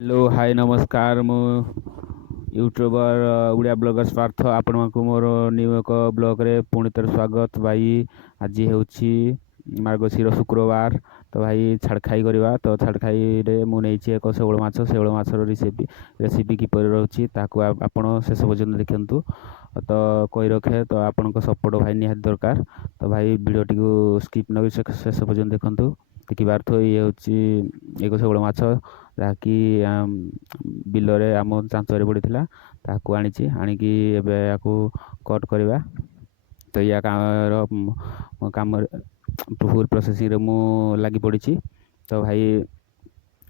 Hello hi नमस्कार मु YouTuber Odia bloggers Partha आपण मोर न्यू एक ब्लॉग रे पुणी थर स्वागत भाई। आज ହେଉଛି मार्गशीर शुक्रवार तो भाई छाड़खाई करवा तो छाड़खाई रे मु नेइछि एक शେଉଳ ମାଛର रेसिपी किपरि रहउछि ताकू आपण शेष पर्यंत देखंतु। तो कहि रखे तो आपनक सपोर्ट भाई निहात दरकार। तो भाई वीडियोटी को स्किप न शेष पर्यंत देखंतु। देखिबार तो ये ହେଉଛି एक ଶେଉଳ ମାଛ ଯାହାକି ବିଲରେ ଆମ ଚାଞ୍ଚରେ ପଡ଼ିଥିଲା ତାକୁ ଆଣିଛି ଆଣିକି ଏବେ ୟାକୁ କଟ୍ କରିବା। ତ ୟା କାମରେ ଫୁଲ୍ ପ୍ରୋସେସିଂରେ ମୁଁ ଲାଗି ପଡ଼ିଛି। ତ ଭାଇ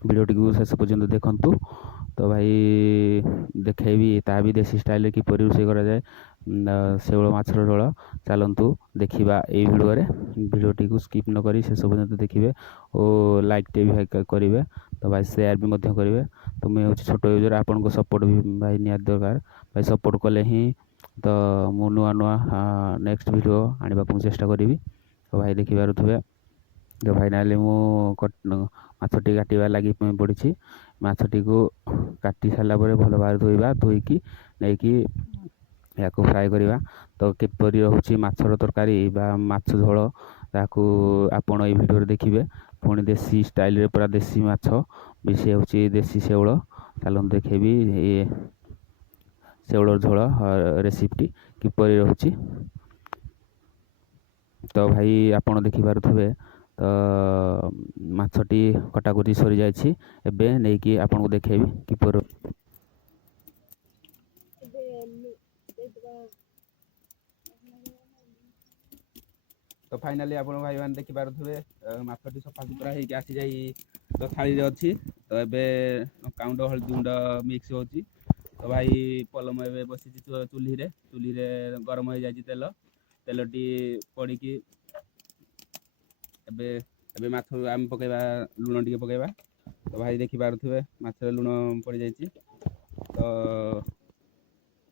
ଭିଡ଼ିଓଟିକୁ ଶେଷ ପର୍ଯ୍ୟନ୍ତ ଦେଖନ୍ତୁ। ତ ଭାଇ ଦେଖେଇବି ତାହା ବି ଦେଶୀ ଷ୍ଟାଇଲରେ କିପରି ରୋଷେଇ କରାଯାଏ ଶେଉଳ ମାଛର ଝୋଳ। ଚାଲନ୍ତୁ ଦେଖିବା ଏଇ ଭିଡ଼ିଓଟିକୁ ସ୍କିପ୍ ନ କରି ଶେଷ ପର୍ଯ୍ୟନ୍ତ ଦେଖିବେ ଓ ଲାଇକ୍ଟେ ବି କରିବେ। ତ ଭାଇ ସେୟାର ବି ମଧ୍ୟ କରିବେ। ତ ମୁଁ ହେଉଛି ଛୋଟ ୟୁଜର୍, ଆପଣଙ୍କ ସପୋର୍ଟ ବି ଭାଇ ନିହାତି ଦରକାର। ଭାଇ ସପୋର୍ଟ କଲେ ହିଁ ତ ମୁଁ ନୂଆ ନେକ୍ସଟ ଭିଡ଼ିଓ ଆଣିବାକୁ ମୁଁ ଚେଷ୍ଟା କରିବି। ତ ଭାଇ ଦେଖିପାରୁଥିବେ ତ ଫାଇନାଲି ମୁଁ ମାଛଟି କାଟିବା ଲାଗି ପଡ଼ିଛି। ମାଛଟିକୁ କାଟି ସାରିଲା ପରେ ଭଲ ଭାବରେ ଧୋଇବା, ଧୋଇକି ନେଇକି ଏହାକୁ ଫ୍ରାଏ କରିବା। ତ କିପରି ରହୁଛି ମାଛର ତରକାରୀ ବା ମାଛ ଝୋଳ ତାକୁ ଆପଣ ଏଇ ଭିଡ଼ିଓରେ ଦେଖିବେ। ପୁଣି ଦେଶୀ ଷ୍ଟାଇଲରେ ପୁରା ଦେଶୀ ମାଛ ବି ସେ ହେଉଛି ଦେଶୀ ଶେଉଳ। ଚାଲନ୍ତୁ ଦେଖେଇବି ଏ ଶେଉଳର ଝୋଳ ରେସିପିଟି କିପରି ରହୁଛି। ତ ଭାଇ ଆପଣ ଦେଖିପାରୁଥିବେ ତ ମାଛଟି କଟାକଟି ସରିଯାଇଛି। ଏବେ ନେଇକି ଆପଣଙ୍କୁ ଦେଖେଇବି କିପରି। ତ ଫାଇନାଲି ଆପଣ ଭାଇମାନେ ଦେଖିପାରୁଥିବେ ମାଛଟି ସଫାସୁତୁରା ହେଇକି ଆସିଯାଇ ତ ଥାଳିରେ ଅଛି। ତ ଏବେ ଲଙ୍କାଗୁଣ୍ଡ ହଳଦୀ ଗୁଣ୍ଡ ମିକ୍ସ ହେଉଛି। ତ ଭାଇ ପଲମ ଏବେ ବସିଛି ଚୁଲିରେ ଗରମ ହେଇଯାଇଛି ତେଲଟି ପଡ଼ିକି ଏବେ ମାଛ ଆମେ ପକେଇବା, ଲୁଣ ଟିକେ ପକେଇବା। ତ ଭାଇ ଦେଖିପାରୁଥିବେ ମାଛରେ ଲୁଣ ପଡ଼ିଯାଇଛି। ତ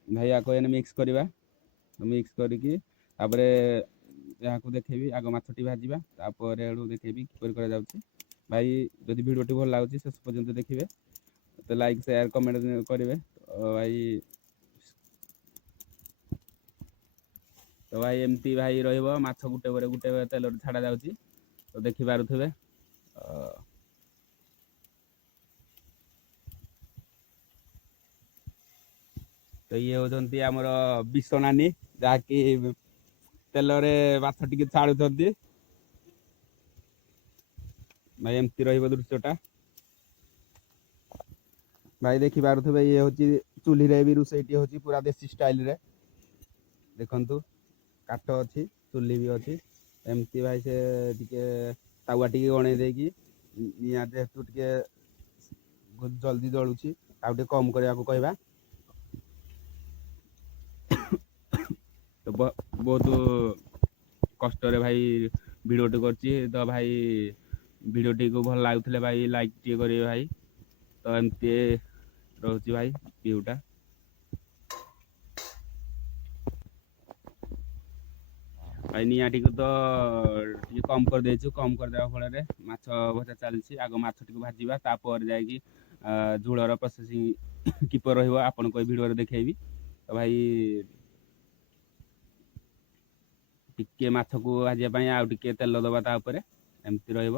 ଭାଇ ଆକୁ ଏନେ ମିକ୍ସ କରିବା। ମିକ୍ସ କରିକି ତାପରେ ଏହାକୁ ଦେଖେଇବି, ଆଗ ମାଛଟି ଭାଜିବା ତାପରେ ଏଠୁ ଦେଖେଇବି କିପରି କରାଯାଉଛି। ଭାଇ ଯଦି ଭିଡ଼ିଓଟି ଭଲ ଲାଗୁଛି ଶେଷ ପର୍ଯ୍ୟନ୍ତ ଦେଖିବେ। ତ ଲାଇକ୍ ସେୟାର କମେଣ୍ଟ କରିବେ। ତ ଭାଇ ଏମିତି ଭାଇ ରହିବ, ମାଛ ଗୋଟେ ପରେ ଗୋଟେ ତେଲରେ ଛାଡ଼ା ଯାଉଛି। ତ ଦେଖିପାରୁଥିବେ ତ ଇଏ ହେଉଛନ୍ତି ଆମର ବିଷ ନାନୀ, ଯାହାକି ତେଲରେ ମାଛ ଟିକେ ଛାଡ଼ୁଛନ୍ତି। ଭାଇ ଏମିତି ରହିବ ଦୃଶ୍ୟଟା। ଭାଇ ଦେଖିପାରୁଥିବେ ଇଏ ହେଉଛି ଚୁଲିରେ ବି ରୋଷେଇଟି ହେଉଛି ପୁରା ଦେଶୀ ଷ୍ଟାଇଲରେ। ଦେଖନ୍ତୁ କାଠ ଅଛି, ଚୁଲି ବି ଅଛି। ଏମିତି ଭାଇ ସେ ଟିକେ ତାୱା ଟିକେ ଗଣେଇ ଦେଇକି ନିଆଁ ଯେହେତୁ ଟିକେ ଜଲ୍ଦି ଜଳୁଛି ଆଉ ଟିକେ କମ୍ କରିବାକୁ କହିବା। ତ ବହୁତ କଷ୍ଟରେ ଭାଇ ଭିଡ଼ିଓଟି କରିଛି। ତ ଭାଇ ଭିଡ଼ିଓଟିକୁ ଭଲ ଲାଗୁଥିଲେ ଭାଇ ଲାଇକ୍ ଟିକେ କରିବେ ଭାଇ। ତ ଏମିତି ରହୁଛି ଭାଇ ଭିୟୁଟା। ଭାଇ ନିଆଁଟିକୁ ତ ଟିକେ କମ୍ କରିଦେଇଛୁ। କମ୍ କରିଦେବା ଫଳରେ ମାଛ ଭଜା ଚାଲିଛି। ଆଗ ମାଛଟିକୁ ଭାଜିବା, ତାପରେ ଯାଇକି ଝୋଳର ପ୍ରୋସେସିଂ କିପରି ରହିବ ଆପଣଙ୍କୁ ଏଇ ଭିଡ଼ିଓରେ ଦେଖେଇବି। ତ ଭାଇ ଟିକେ ମାଛକୁ ଭାଜିବା ପାଇଁ ଆଉ ଟିକେ ତେଲ ଦେବା ତା ଉପରେ, ଏମିତି ରହିବ।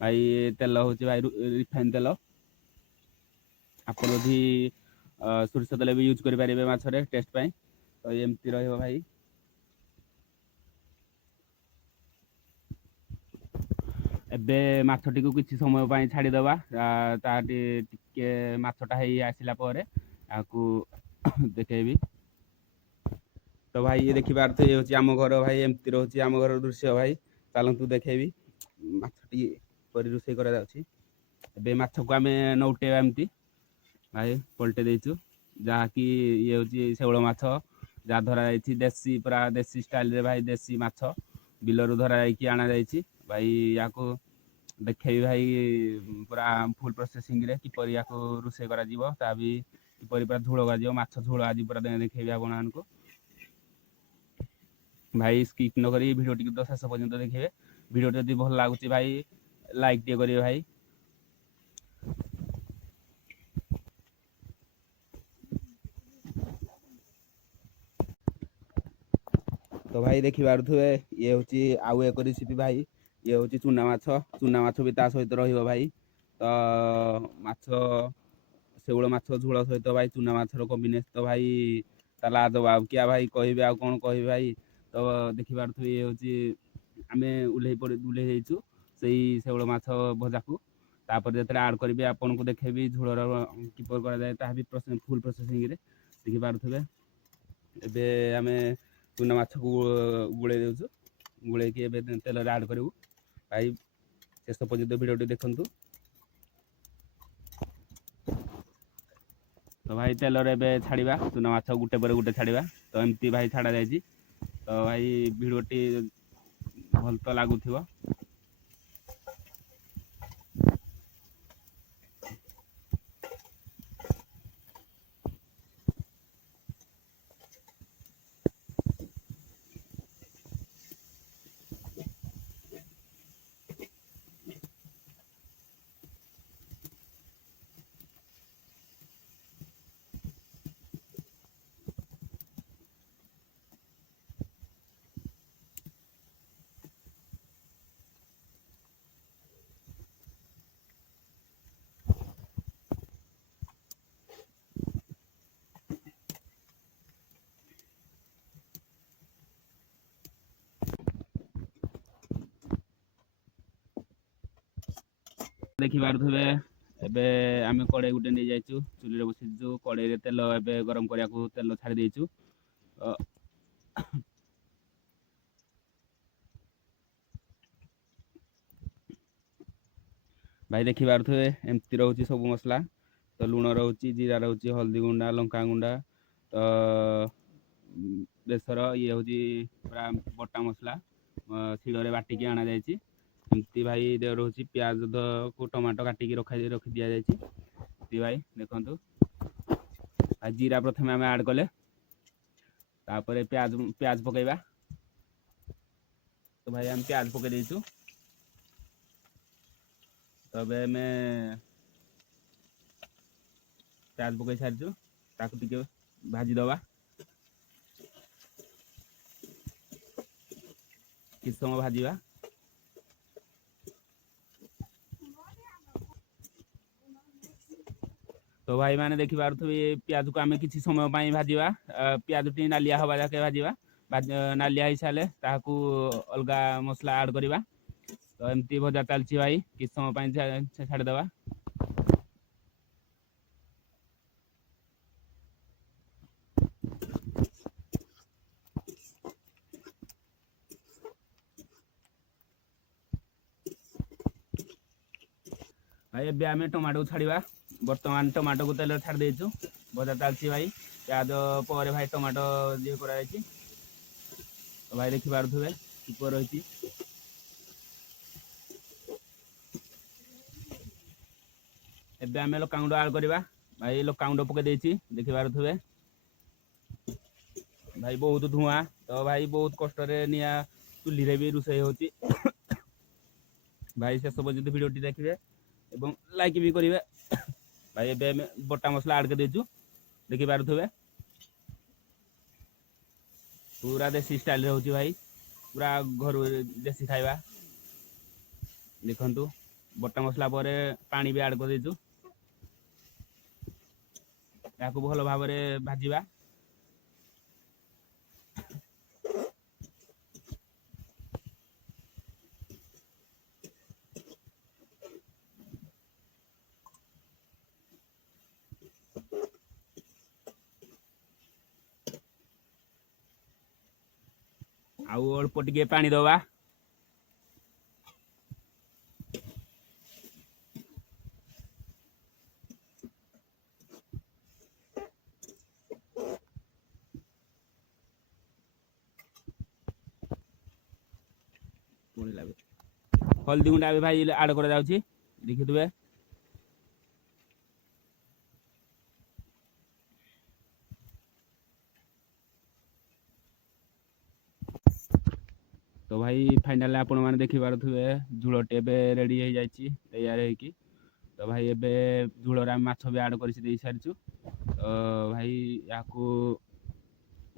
ଭାଇ ତେଲ ହେଉଛି ଭାଇ ରିଫାଇନ୍ ତେଲ। ଆପଣ ଯଦି ସୋରିଷ ତେଲ ବି ୟୁଜ୍ କରିପାରିବେ ମାଛରେ ଟେଷ୍ଟ ପାଇଁ। ତ ଏମିତି ରହିବ ଭାଇ। ଏବେ ମାଛଟିକୁ କିଛି ସମୟ ପାଇଁ ଛାଡ଼ିଦେବା। ତା ଟିକେ ମାଛଟା ହେଇ ଆସିଲା ପରେ ଆକୁ ଦେଖେଇବି। ତ ଭାଇ ଇଏ ଦେଖିପାରୁଥିବେ ଇଏ ହେଉଛି ଆମ ଘର। ଭାଇ ଏମିତି ରହୁଛି ଆମ ଘରର ଦୃଶ୍ୟ। ଭାଇ ଚାଲନ୍ତୁ ଦେଖେଇବି ମାଛଟି କିପରି ରୋଷେଇ କରାଯାଉଛି। ଏବେ ମାଛକୁ ଆମେ ନଉଟେଇବା ଏମିତି ଭାଇ ପଲଟେଇ ଦେଇଛୁ, ଯାହାକି ଇଏ ହେଉଛି ଶେଉଳ ମାଛ ଯାହା ଧରା ଯାଇଛି ଦେଶୀ, ପୁରା ଦେଶୀ ଷ୍ଟାଇଲରେ ଭାଇ ଦେଶୀ ମାଛ ବିଲରୁ ଧରା ଯାଇକି ଅଣାଯାଇଛି। ଭାଇ ୟାକୁ ଦେଖେଇବି ଭାଇ ପୁରା ଫୁଲ୍ ପ୍ରୋସେସିଂରେ କିପରି ୟାକୁ ରୋଷେଇ କରାଯିବ, ତା ବି କିପରି ପୁରା ଝୋଳ କରାଯିବ। ମାଛ ଝୋଳ ଆଜି ପୁରା ଦେଖେଇବି ଆପଣମାନଙ୍କୁ। ଭାଇ ସ୍କିପ୍ ନ କରି ଭିଡ଼ିଓଟିକୁ ତ ଶେଷ ପର୍ଯ୍ୟନ୍ତ ଦେଖିବେ। ଭିଡ଼ିଓଟି ଯଦି ଭଲ ଲାଗୁଛି ଭାଇ ଲାଇକ୍ ଟିକେ କରିବେ ଭାଇ। तो भाई देखि पारुथुबे ये होची आउ एक रेसिपी भाई ये होची चुना माछ भी ता सहित रहिबो भाई तो माछ शेउଳ ମାଛ ଝୋଳ ସହିତ ଭାଇ ଚୁନା ମାଛର କମ୍ବିନେସନ୍ ତ ଭାଇ ତା ଲାଜବାବ କିଆ ଭାଇ କହିବେ ଆଉ କ'ଣ କହିବି ଭାଇ ତ ଦେଖିପାରୁଥିବେ ଇଏ ହେଉଛି ଆମେ ଓହ୍ଲେଇ ଦେଇଛୁ ସେଇ ଶେଉଳ ମାଛ ଭଜାକୁ ତାପରେ ଯେତେବେଳେ ଆଡ଼୍ କରିବି ଆପଣଙ୍କୁ ଦେଖେଇବି ଝୋଳର କିପରି କରାଯାଏ ତାହା ବି ଫୁଲ୍ ପ୍ରୋସେସିଂରେ ଦେଖିପାରୁଥିବେ ଏବେ ଆମେ ଚୁନା ମାଛକୁ ଗୋଳେଇ ଦେଉଛୁ ଗୋଳେଇକି ଏବେ ତେଲରେ ଆଡ଼୍ କରିବୁ ଭାଇ ଶେଷ ପର୍ଯ୍ୟନ୍ତ ଭିଡ଼ିଓଟି ଦେଖନ୍ତୁ तो भाई तेलर ए छाड़ा चुना माछ गुटे पर गुटे छाड़ा तो एमती भाई छाड़ा जाए तो भाई भिडटी भल तो लगुव देखि पारुथबे एबे आमे कड़े गुटे नहीं जाइछु चुली रे बसिछु कड़े रे तेल एबे गरम करिया को तेल छाड़ी देइछु भाई देखि पारुथबे एमती रहउची सब मसला तो लूण रहउची जीरा रहउची हल्दी गुंडा लंका गुंडा तो बेसर ये होची पूरा बटा मसला शिल रे बाटी के आना जाइछि एमती भाई दे रहउची प्याज को टमाटो काटी के रखि दिया जाइछि भाई देखंतु आ जीरा प्रथमे आमे ऐड कले तापर प्याज पकेइबा तो भाई हम प्याज पके देइछु तबे में प्याज पकई सारिछु ताकू टिके भाजी दबा किछ समय भाजीबा तो भाई माने देखि पारुथबे प्याज को आमे किछि समय पई भाजीबा प्याज टी नालिया हवा जाके भाजीबा नालिया ही साले ताकू अलगा मसला ऐड करिबा तो एमती भजा चलछि भाई किछ समय पई छाड़ दबा भाई एबे आमे टमाटो छाड़ीबा बर्तमान टमाटो को तेल छाड़ देइछु भजा चलछि भाई प्याज पर भाई टमाटो जे करा जाइछि तो भाई देखि पारुथबे ऊपर रहिछि एबे आमे लका गुंड ऐड करिबा भाई लका गुंड पके देइछि देखि पारुथबे भाई बहुत धुआं तो भाई बहुत कष्ट रे निया चुल्ली रे भी रुसई होछि भाई शेष पर्यंत भिडियोटी देखिबे एवं लाइक भी करिवे भाई एबे बटा मसला ऐड कर देछु देखि पारुथबे पूरा देसी स्टाइल रे होछि भाई पूरा घर देसी खाइबा देखंतु बटा मसला पर पानी भी ऐड कर देछु याकू भलो भाव रे भाजीबा आउ अल्प टिके पानी दबा हल्दी गुंडा भी भाई ऐड करा जाउछि देखिथबे तो भाई फाइनल आपण माने देखि पारुथबे झुळटे एबे रेडी हो जाइछि तैयार है कि तो भाई एबे झुळरा माछ भी ऐड करि देइ सारिछु तो भाई याकू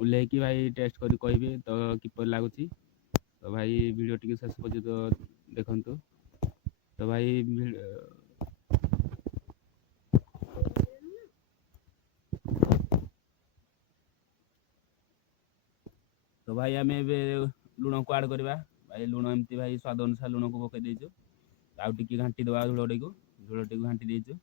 ଓହ୍ଲେଇକି ଭାଇ ଟେଷ୍ଟ କରି କହିବି ତ କିପରି ଲାଗୁଛି। ତ ଭାଇ ଭିଡ଼ିଓ ଟିକେ ଶେଷ ପର୍ଯ୍ୟନ୍ତ ଦେଖନ୍ତୁ। ତ ଭାଇ ତ ଭାଇ ଆମେ ଏବେ ଲୁଣକୁ ଆଡ଼ କରିବା। ଭାଇ ଲୁଣ ଏମିତି ଭାଇ ସ୍ୱାଦ ଅନୁସାରେ ଲୁଣକୁ ପକେଇ ଦେଇଛୁ। ଆଉ ଟିକେ ଘାଣ୍ଟି ଦେବା ଝୋଳଟିକୁ ଘାଣ୍ଟି ଦେଇଛୁ।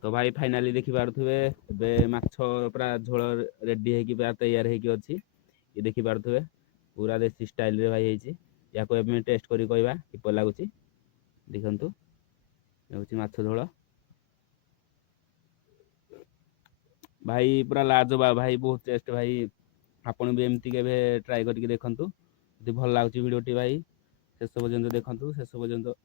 ତ ଭାଇ ଫାଇନାଲି ଦେଖିପାରୁଥିବେ ଏବେ ମାଛ ପୁରା ଝୋଳ ରେଡି ହେଇକି ପୁରା ତૈୟାର ହେଇକି ଅଛି। ଇଏ ଦେଖିପାରୁଥିବେ ପୁରା ଦେଶୀ ଷ୍ଟାଇଲରେ ଭାଇ ହେଇଛି। ୟାକୁ ଏବେ ଟେଷ୍ଟ କରି କହିବା କିପରି ଲାଗୁଛି। ଦେଖନ୍ତୁ ହେଉଛି ମାଛ ଝୋଳ। ଭାଇ ପୁରା ଲାଜବାବ ଭାଇ, ବହୁତ ଟେଷ୍ଟ ଭାଇ। ଆପଣ ବି ଏମିତି କେବେ ଟ୍ରାଏ କରିକି ଦେଖନ୍ତୁ। ଯଦି ଭଲ ଲାଗୁଛି ଭିଡ଼ିଓଟି ଭାଇ ଶେଷ ପର୍ଯ୍ୟନ୍ତ ଦେଖନ୍ତୁ। ଶେଷ ପର୍ଯ୍ୟନ୍ତ